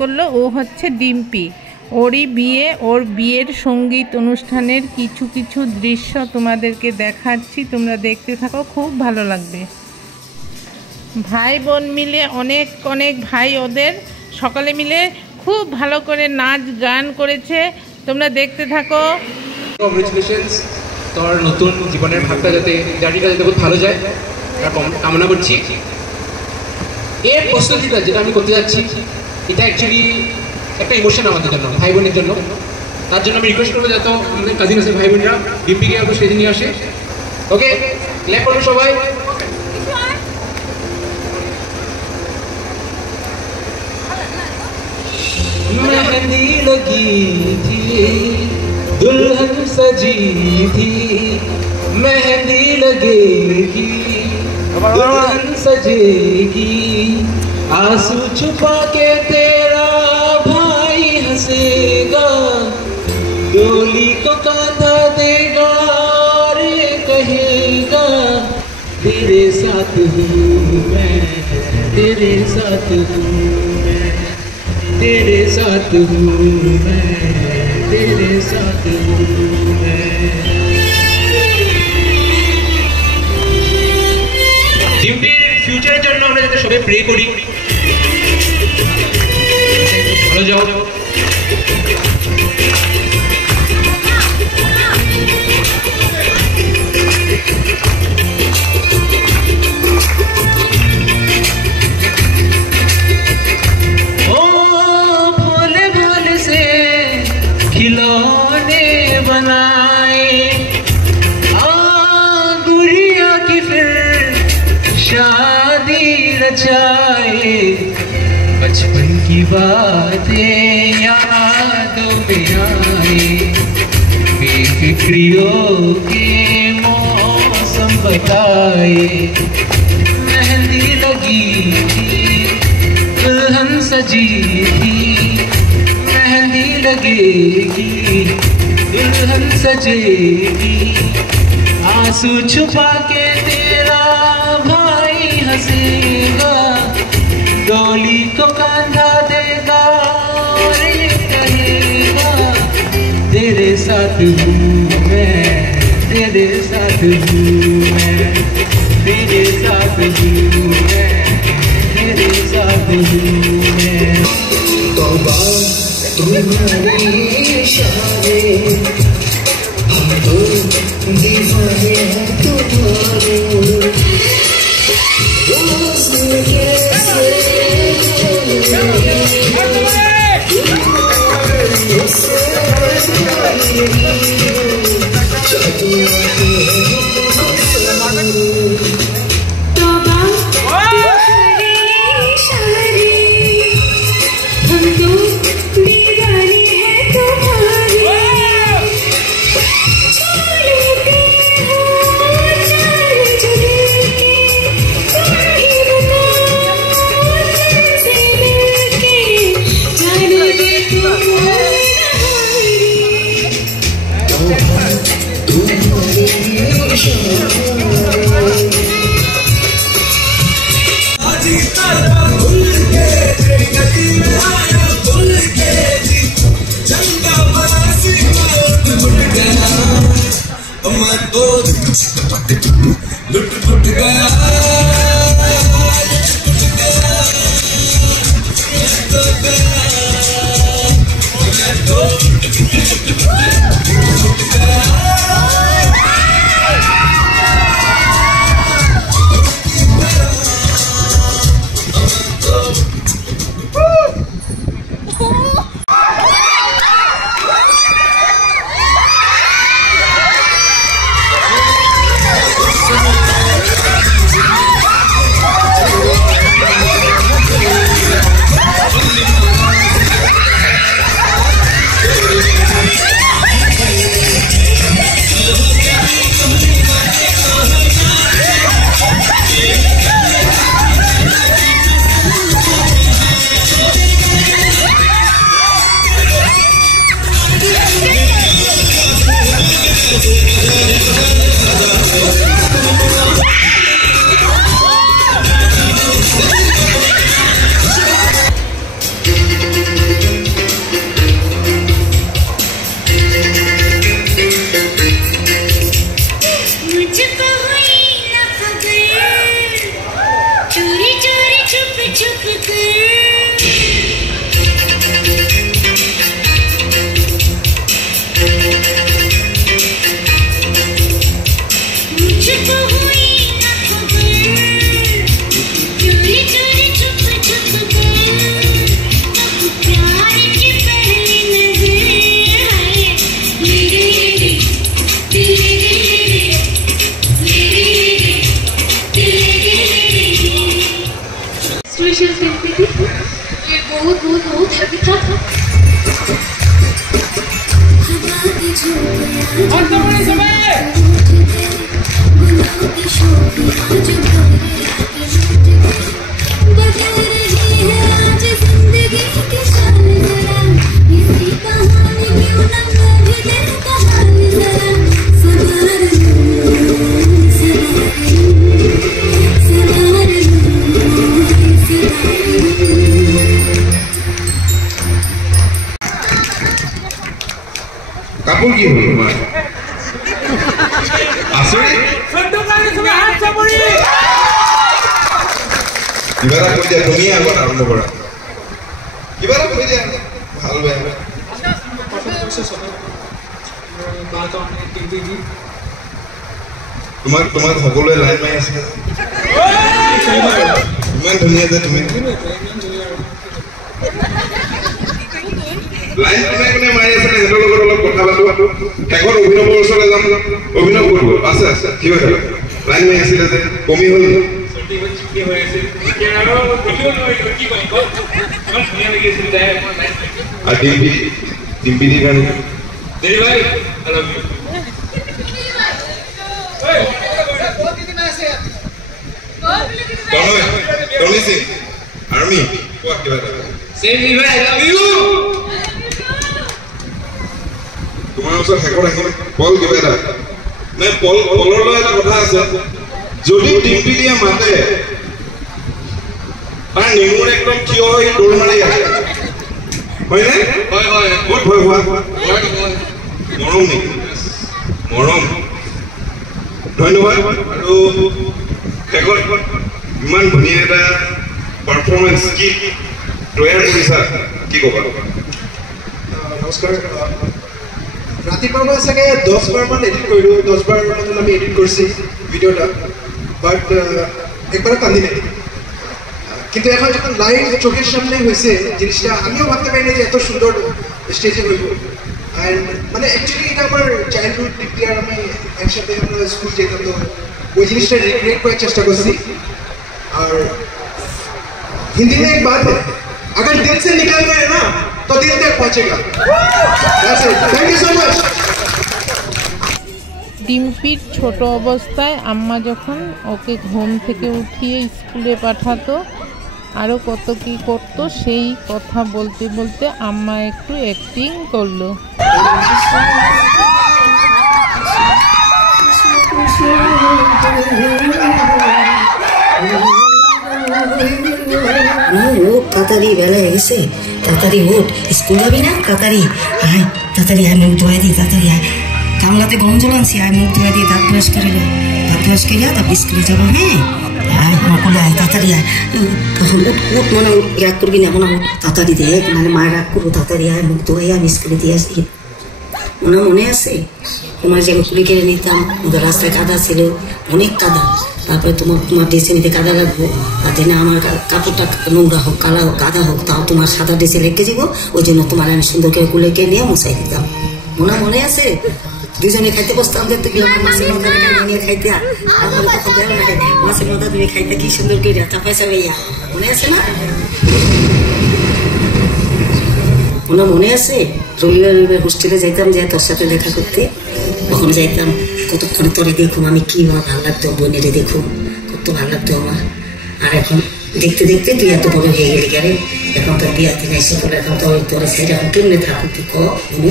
করলো। ও হচ্ছে ডিম্পি, ওরই বিয়ে। ওর বিয়ের সঙ্গীত অনুষ্ঠানের কিছু কিছু দৃশ্য তোমাদেরকে দেখাচ্ছি, তোমরা দেখতে থাকো, খুব ভালো লাগবে। ভাই বোন মিলে অনেক অনেক ভাই, ওদের সকালে মিলে খুব ভালো করে নাচ গান করেছে, তোমরা দেখতে থাকো। কংগ্রেচুলেশনস, তোর নতুন জীবনের ভাগটা যাতে জার্নিটা যাতে খুব ভালো যায় কামনা করছি। এর প্রস্তুতিটা যেটা আমি করতে যাচ্ছি, এটা অ্যাকচুয়ালি একটা ইমোশন আমাদের জন্য, ভাই বোনের জন্য। তার জন্য আমি রিকোয়েস্ট করবো যাতে আমাদের কাজিন আছে ভাই বোনরা ডিম্পিকে আবার স্টেজে নিয়ে আসে। ওকে, ক্ল্যাপ করবো সবাই। मेहंदी लगी थी, दुल्हन सजी थी, मेहंदी लगेगी, दुल्हन सजेगी, आंसू छुपा के तेरा भाई हंसेगा, डोली को कांधा देगा और ये कहेगा तेरे साथ हूँ मैं, तेरे साथ हूँ मैं, तेरे साथ हूँ मैं, तेरे साथ हूँ मैं। ডিম্পির ফিউচারের জন্য আমরা যাতে সবাই প্রে করি, ভালো যাও। खिलौने बनाए गुड़िया की फिर शादी रचाए, बचपन की बातें यादों में आए, बेफिक्रियों के मौसम बताए, मेहंदी लगी थी, दुल्हन सजी थी, मेहंदी लगेगी, दुल्हन सजेगी, आंसू छुपा के तेरा भाई हंसेगा, डोली को कांधा देगा और ये कहेगा तेरे साथ हूँ मैं, तेरे साथ हूँ मैं, तेरे साथ हूँ मैं, तेरे साथ हूँ मैं। तुम्हारे इशारे हम तो दीवाने हैं तुम्हारे, कैसे लुट गया কাপোৰ কি হ'ল তোমাৰ আছৰি কিবা এটা কৈ দিয়া তুমি আগত আৰম্ভ কৰা কিবা এটা কৈ দিয়া ভাল বেয়া তোমাক সকলোৱে লাইন মাৰি আছে ইমান ধুনীয়া যে তুমি লাইন কোনে মাৰি আছে সিহঁতৰ লগত অলপ কথা পাতো শেষত অভিনৱৰ ওচৰলৈ যাম অভিনৱ কৰিব আছে আছে ঠিক আছে লাইন মাৰি আছিলে যে কমি হ'ল আর ডিম্পি দি গান দেরি ভাই I love you Tony Singh army কোয়া কি বাত সেম মি ভাই আই লাভ ইউ তোমার ওসব হেকর হেকর বল কি বাত না পলর এটা কথা আছে যদি ডিম্পি দিয়া মাতে আর নিমুর একদম থিয় হয়ে দৌড় মারি আছে হয় না হয় হয় বহুত ভয় হোৱা মৰম নেকি মৰম ধন্যবাদ আৰু শেষত ইমান ধুনীয়া এটা পাৰফৰ্মেন্স কি তৈয়াৰ কৰিছা কি ক'বা নমস্কাৰ ৰাতিপুৱাৰ পৰা চাগে 10 বাৰ মান এডিট কৰিলোঁ 10 বাৰ মান আমি এডিট কৰিছি ভিডিঅ'টা বাট একবারও কান্দি নাই কিন্তু এখন যখন লাইভ চোখের সামনে হয়েছে জিনিসটা আমিও ভাবতে পারি না যে এত সুন্দর স্টেজে হইব অ্যান্ড মানে অ্যাকচুয়ালি এটা আমার চাইল্ডহুড ডিক্লেয়ার আমি একসাথে আমরা স্কুল যেতাম তো ওই জিনিসটা রিক্রিয়েট করার চেষ্টা করছি আর हिंदी में एक बात है अगर दिल से निकल गए ना तो दिल तक पहुंचेगा थैंक यू सो मच ডিম্পির ছোট অবস্থায় আম্মা যখন ওকে ঘুম থেকে উঠিয়ে স্কুলে পাঠাতো আরও কত কি করতো সেই কথা বলতে বলতে আম্মা একটু অ্যাক্টিং করলো তাড়াতাড়ি বেলা হয়ে গেছে তাড়াতাড়ি উঠ স্কুল যাবি না তাড়াতাড়ি আয় তাড়াতাড়ি আয় মুখ ধোয়া দিই তাড়াতাড়ি আয় গামলাতে গরম জল আনছি আয় মুখ ধোয়া দিয়ে দাঁত ব্রাশ করে তারপর স্কুলে যাবো হ্যাঁ আয় মকলে আয় তাড়াতাড়ি আয় তখন উঠ মনে রাগ করবি না মনে তাড়াতাড়ি দেখ মানে মায়ের রাগ করবো তাড়াতাড়ি আয় মুখ ধোয়াই আমি স্কুলে দিয়ে আসি মনে আছে তোমার যে আমি কুড়ি কেড়ে নিতাম ওদের রাস্তায় কাদা ছিল অনেক কাদা তারপরে তোমার ড্রেসে নিতে কাদা লাগবো তাতে না আমার কাপড়টা নোংরা হোক কালা হোক কাদা হোক তাও তোমার সাদা ড্রেসে লেগে যাবো ওই জন্য তোমার আমি সুন্দর করে কুলেকে নিয়ে মুছাই দিতাম মনে আছে দুজনে খাইতে বসতাম দেখতে গেলাম মাছের মধ্যে নিয়ে খাইতে আমার কথা দেয় না মাছের মধ্যে তুমি খাইতে কি সুন্দর করে তা পয়সা ভাইয়া মনে আছে না মনে আছে রবিবার হোস্টেলে যাইতাম যে তোর সাথে দেখা করতে তখন যাইতাম কতক্ষণে তোরে দেখুন আমি কি ভালো লাগতো বোনেরে দেখুন কত ভালো লাগতো আমার আর এখন দেখতে দেখতে তুই এত বড় হয়ে গেলি গেলে এখন তোর বিয়া থেকে এসে পড়ে এখন তোর সাইড এখন কেমনে থাকুক তুই কমু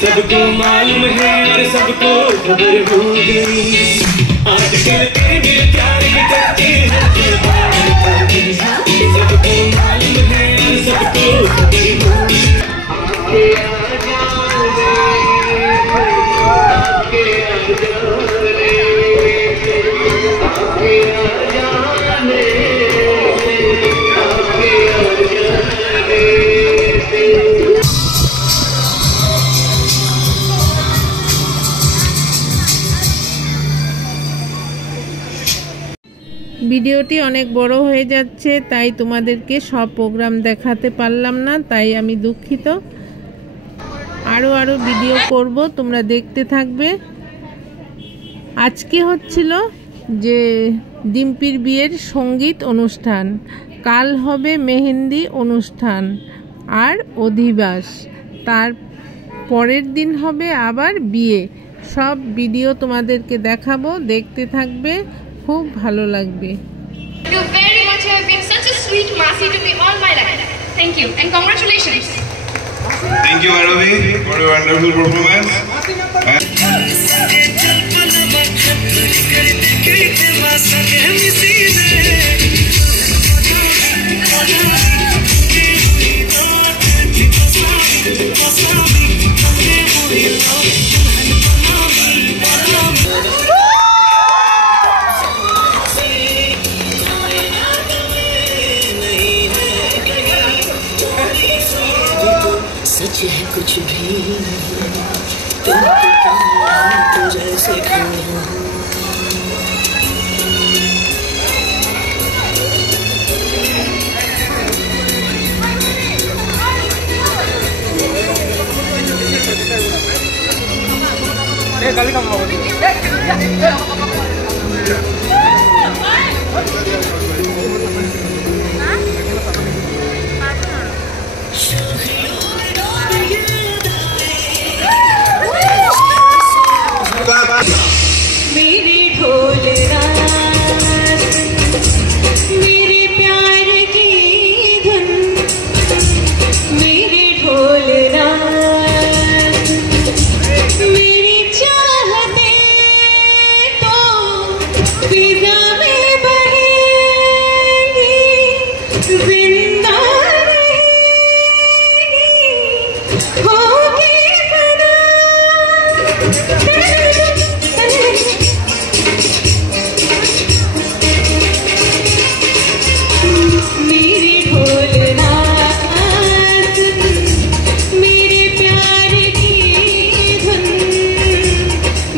सबको मालूम है और सबको खबर हो गई आजकल तेरे प्यार के चर्चे हैं सबको मालूम है और सबको खबर हो गई ভিডিওটি অনেক বড় হয়ে যাচ্ছে, তাই তোমাদেরকে সব প্রোগ্রাম দেখাতে পারলাম না, তাই আমি দুঃখিত। আরও ভিডিও করব, তোমরা দেখতে থাকবে। আজকে হচ্ছিল যে ডিম্পির বিয়ের সঙ্গীত অনুষ্ঠান, কাল হবে মেহেন্দি অনুষ্ঠান আর অধিবাস, তার পরের দিন হবে আবার বিয়ে। সব ভিডিও তোমাদেরকে দেখাবো, দেখতে থাকবে, খুব ভালো লাগবে। Thank you very much. You have been such a sweet Masi to me all my life. Thank you and congratulations. Thank you, Aravi, for your wonderful performance. सच है कुछ भी तुमको जैसे मेरे ढोल रात मेरे प्यार की धुन, मेरे ढोल रात मेरी चाहते तो फिजा में बहेगी, जिंदा रहेगी होगी फना। मेरे ढोल रात मेरे प्यार की धुन,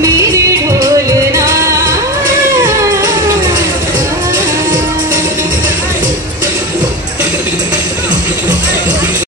मेरे ढोल रात।